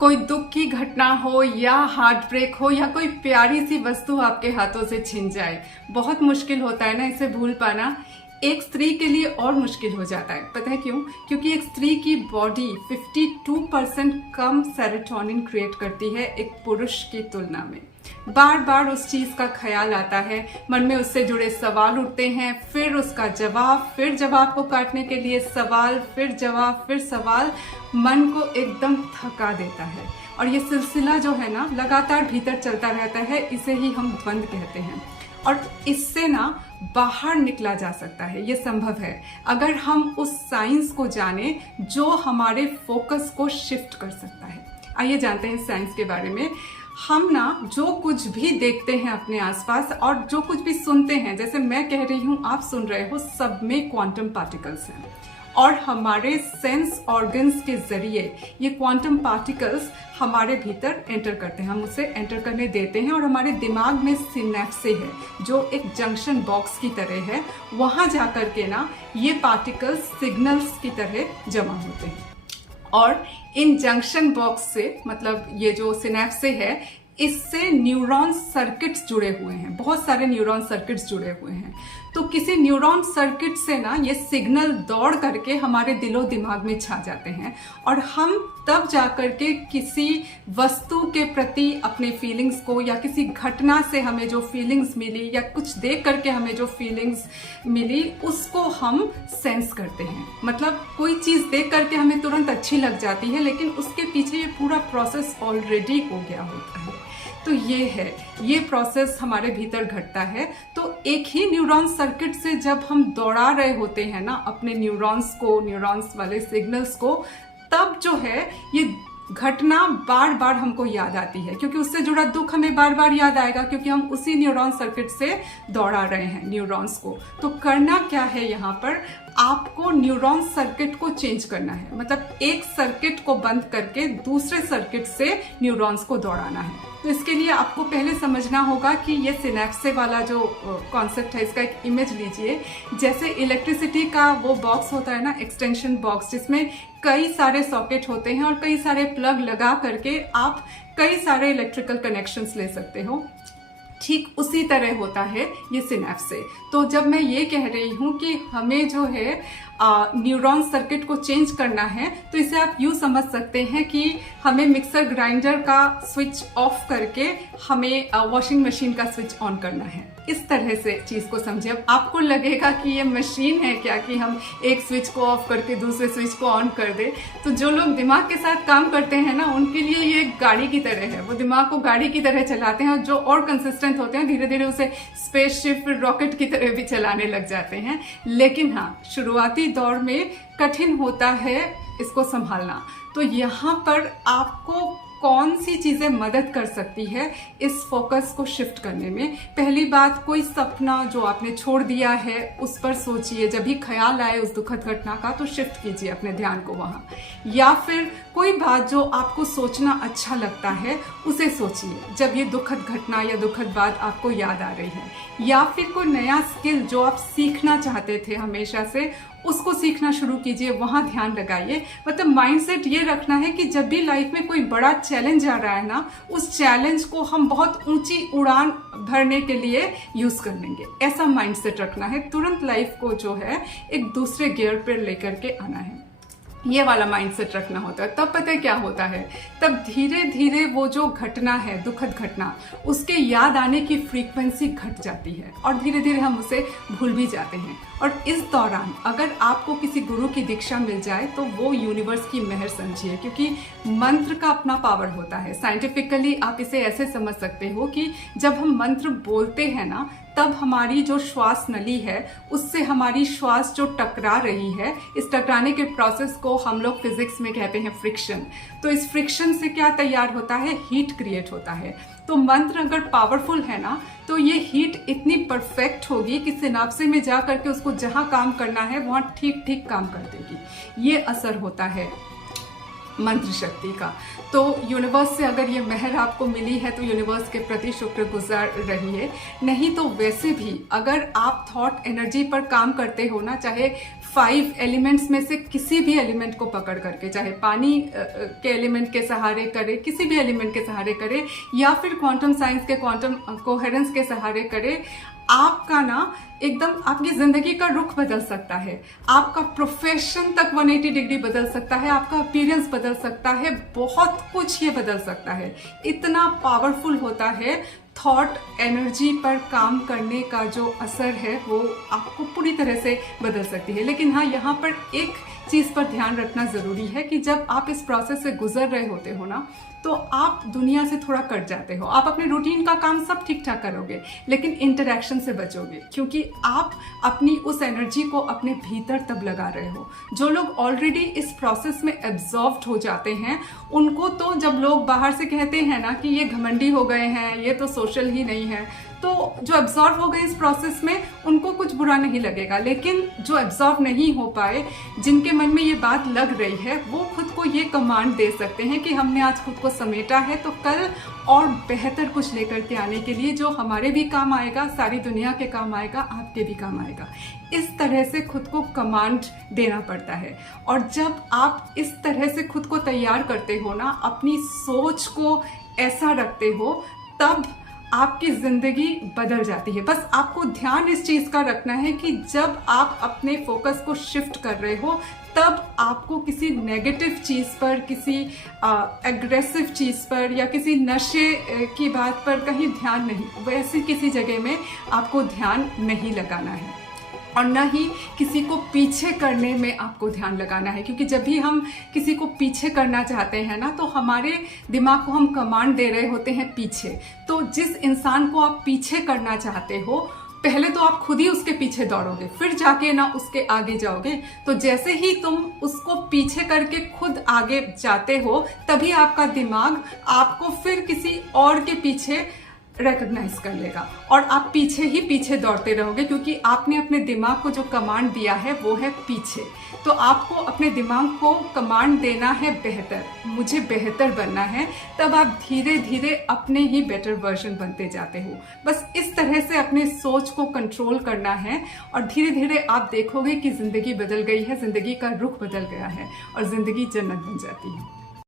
कोई दुख की घटना हो या हार्ट ब्रेक हो या कोई प्यारी सी वस्तु आपके हाथों से छिन जाए, बहुत मुश्किल होता है ना इसे भूल पाना। एक स्त्री के लिए और मुश्किल हो जाता है। पता है क्यों? क्योंकि एक स्त्री की बॉडी 52% कम सेरोटोनिन क्रिएट करती है एक पुरुष की तुलना में। बार बार उस चीज का ख्याल आता है, मन में उससे जुड़े सवाल उठते हैं, फिर उसका जवाब, फिर जवाब को काटने के लिए सवाल, फिर जवाब, फिर सवाल, मन को एकदम थका देता है। और ये सिलसिला जो है ना लगातार भीतर चलता रहता है, इसे ही हम द्वंद्व कहते हैं। और इससे ना बाहर निकला जा सकता है, ये संभव है अगर हम उस साइंस को जाने जो हमारे फोकस को शिफ्ट कर सकता है। आइए जानते हैं साइंस के बारे में। हम ना जो कुछ भी देखते हैं अपने आसपास और जो कुछ भी सुनते हैं, जैसे मैं कह रही हूँ, आप सुन रहे हो, सब में क्वांटम पार्टिकल्स हैं। और हमारे सेंस ऑर्गन्स के जरिए ये क्वांटम पार्टिकल्स हमारे भीतर एंटर करते हैं, हम उसे एंटर करने देते हैं। और हमारे दिमाग में सिनेप्से है जो एक जंक्शन बॉक्स की तरह है, वहां जाकर के ना ये पार्टिकल्स सिग्नल्स की तरह जमा होते हैं। और इन जंक्शन बॉक्स से, मतलब ये जो सिनेप्से है, इससे न्यूरॉन सर्किट्स जुड़े हुए हैं, बहुत सारे न्यूरॉन सर्किट्स जुड़े हुए हैं। तो किसी न्यूरॉन सर्किट से ना ये सिग्नल दौड़ करके हमारे दिलो दिमाग में छा जाते हैं और हम तब जाकर के किसी वस्तु के प्रति अपने फीलिंग्स को, या किसी घटना से हमें जो फीलिंग्स मिली या कुछ देख करके हमें जो फीलिंग्स मिली, उसको हम सेंस करते हैं। मतलब कोई चीज देख करके हमें तुरंत अच्छी लग जाती है, लेकिन उसके पीछे ये पूरा प्रोसेस ऑलरेडी हो गया होता है। तो ये प्रोसेस हमारे भीतर घटता है। तो एक ही न्यूरॉन सर्किट से जब हम दौड़ा रहे होते हैं ना अपने न्यूरॉन्स वाले सिग्नल्स को, तब जो है ये घटना बार बार हमको याद आती है, क्योंकि उससे जुड़ा दुख हमें बार बार याद आएगा, क्योंकि हम उसी न्यूरॉन सर्किट से दौड़ा रहे हैं न्यूरॉन्स को। तो करना क्या है यहाँ पर, आपको न्यूरॉन सर्किट को चेंज करना है। मतलब एक सर्किट को बंद करके दूसरे सर्किट से न्यूरॉन्स को दौड़ाना है। तो इसके लिए आपको पहले समझना होगा कि ये सिनेप्से वाला जो कॉन्सेप्ट है, इसका एक इमेज लीजिए। जैसे इलेक्ट्रिसिटी का वो बॉक्स होता है ना, एक्सटेंशन बॉक्स, जिसमें कई सारे सॉकेट होते हैं और कई सारे प्लग लगा करके आप कई सारे इलेक्ट्रिकल कनेक्शंस ले सकते हो। ठीक उसी तरह होता है ये सिनेप्से। तो जब मैं ये कह रही हूँ कि हमें जो है न्यूरॉन सर्किट को चेंज करना है, तो इसे आप यूँ समझ सकते हैं कि हमें मिक्सर ग्राइंडर का स्विच ऑफ करके हमें वॉशिंग मशीन का स्विच ऑन करना है। इस तरह से चीज को समझे। अब आपको लगेगा कि ये मशीन है क्या कि हम एक स्विच को ऑफ करके दूसरे स्विच को ऑन कर दे। तो जो लोग दिमाग के साथ काम करते हैं ना, उनके लिए ये गाड़ी की तरह है। वो दिमाग को गाड़ी की तरह चलाते हैं और जो और कंसिस्टेंट होते हैं धीरे धीरे उसे स्पेसशिप, रॉकेट की तरह भी चलाने लग जाते हैं। लेकिन हाँ, शुरुआती दौर में कठिन होता है इसको संभालना। तो यहाँ पर आपको कौन सी चीजें मदद कर सकती है इस फोकस को शिफ्ट करने में? पहली बात, कोई सपना जो आपने छोड़ दिया है उस पर सोचिए। जब भी ख्याल आए उस दुखद घटना का, तो शिफ्ट कीजिए अपने ध्यान को वहां। या फिर कोई बात जो आपको सोचना अच्छा लगता है उसे सोचिए जब ये दुखद घटना या दुखद बात आपको याद आ रही है। या फिर कोई नया स्किल जो आप सीखना चाहते थे हमेशा से, उसको सीखना शुरू कीजिए, वहां ध्यान लगाइए। मतलब माइंडसेट ये रखना है कि जब भी लाइफ में कोई बड़ा चैलेंज आ रहा है ना, उस चैलेंज को हम बहुत ऊंची उड़ान भरने के लिए यूज कर लेंगे। ऐसा माइंडसेट रखना है। तुरंत लाइफ को जो है एक दूसरे गियर पर लेकर के आना है, ये वाला माइंडसेट रखना होता है। तब पता है क्या होता है, तब धीरे धीरे वो जो घटना है, दुखद घटना, उसके याद आने की फ्रीक्वेंसी घट जाती है और धीरे धीरे हम उसे भूल भी जाते हैं। और इस दौरान अगर आपको किसी गुरु की दीक्षा मिल जाए तो वो यूनिवर्स की मेहर समझिए, क्योंकि मंत्र का अपना पावर होता है। साइंटिफिकली आप इसे ऐसे समझ सकते हो कि जब हम मंत्र बोलते हैं ना, तब हमारी जो श्वास नली है उससे हमारी श्वास जो टकरा रही है, इस टकराने के प्रोसेस को हम लोग फिजिक्स में कहते हैं फ्रिक्शन। तो इस फ्रिक्शन से क्या तैयार होता है, हीट क्रिएट होता है। तो मंत्र अगर पावरफुल है ना, तो ये हीट इतनी परफेक्ट होगी कि सिनाप्से में जा करके उसको जहां काम करना है वहां ठीक ठीक काम कर देगी। ये असर होता है मंत्र शक्ति का। तो यूनिवर्स से अगर ये मेहर आपको मिली है तो यूनिवर्स के प्रति शुक्रगुजार रहिए। नहीं तो वैसे भी अगर आप थॉट एनर्जी पर काम करते हो ना, चाहे 5 एलिमेंट्स में से किसी भी एलिमेंट को पकड़ करके, चाहे पानी के एलिमेंट के सहारे करे, किसी भी एलिमेंट के सहारे करे, या फिर क्वांटम साइंस के क्वांटम कोहेरेंस के सहारे करे, आपका ना एकदम आपकी जिंदगी का रुख बदल सकता है, आपका प्रोफेशन तक 180 डिग्री बदल सकता है, आपका अपीयरेंस बदल सकता है, बहुत कुछ ये बदल सकता है। इतना पावरफुल होता है थॉट एनर्जी पर काम करने का जो असर है वो आपको पूरी तरह से बदल सकती है। लेकिन हाँ, यहाँ पर एक चीज पर ध्यान रखना जरूरी है कि जब आप इस प्रोसेस से गुजर रहे होते हो ना, तो आप दुनिया से थोड़ा कट जाते हो। आप अपने रूटीन का काम सब ठीक ठाक करोगे, लेकिन इंटरेक्शन से बचोगे, क्योंकि आप अपनी उस एनर्जी को अपने भीतर तब लगा रहे हो। जो लोग ऑलरेडी इस प्रोसेस में एब्जॉर्ब्ड हो जाते हैं, उनको तो जब लोग बाहर से कहते हैं ना कि ये घमंडी हो गए हैं, ये तो सोशल ही नहीं है, तो जो एब्जॉर्व हो गए इस प्रोसेस में, उनको कुछ बुरा नहीं लगेगा। लेकिन जो एब्जॉर्व नहीं हो पाए, जिनके मन में ये बात लग रही है, वो खुद को ये कमांड दे सकते हैं कि हमने आज खुद को समेटा है, तो कल और बेहतर कुछ लेकर के आने के लिए, जो हमारे भी काम आएगा, सारी दुनिया के काम आएगा, आपके भी काम आएगा। इस तरह से खुद को कमांड देना पड़ता है। और जब आप इस तरह से खुद को तैयार करते हो ना, अपनी सोच को ऐसा रखते हो, तब आपकी जिंदगी बदल जाती है। बस आपको ध्यान इस चीज का रखना है कि जब आप अपने फोकस को शिफ्ट कर रहे हो, तब आपको किसी नेगेटिव चीज पर, किसी एग्रेसिव चीज पर, या किसी नशे की बात पर कहीं ध्यान नहीं, वैसी किसी जगह में आपको ध्यान नहीं लगाना है। और न ही किसी को पीछे करने में आपको ध्यान लगाना है, क्योंकि जब भी हम किसी को पीछे करना चाहते हैं ना, तो हमारे दिमाग को हम कमांड दे रहे होते हैं पीछे। तो जिस इंसान को आप पीछे करना चाहते हो, पहले तो आप खुद ही उसके पीछे दौड़ोगे, फिर जाके ना उसके आगे जाओगे। तो जैसे ही तुम उसको पीछे करके खुद आगे जाते हो, तभी आपका दिमाग आपको फिर किसी और के पीछे रिकॉग्नाइज कर लेगा, और आप पीछे ही पीछे दौड़ते रहोगे, क्योंकि आपने अपने दिमाग को जो कमांड दिया है वो है पीछे। तो आपको अपने दिमाग को कमांड देना है बेहतर, मुझे बेहतर बनना है, तब आप धीरे धीरे अपने ही बेटर वर्जन बनते जाते हो। बस इस तरह से अपने सोच को कंट्रोल करना है, और धीरे धीरे आप देखोगे कि जिंदगी बदल गई है, जिंदगी का रुख बदल गया है, और जिंदगी जन्नत बन जाती है।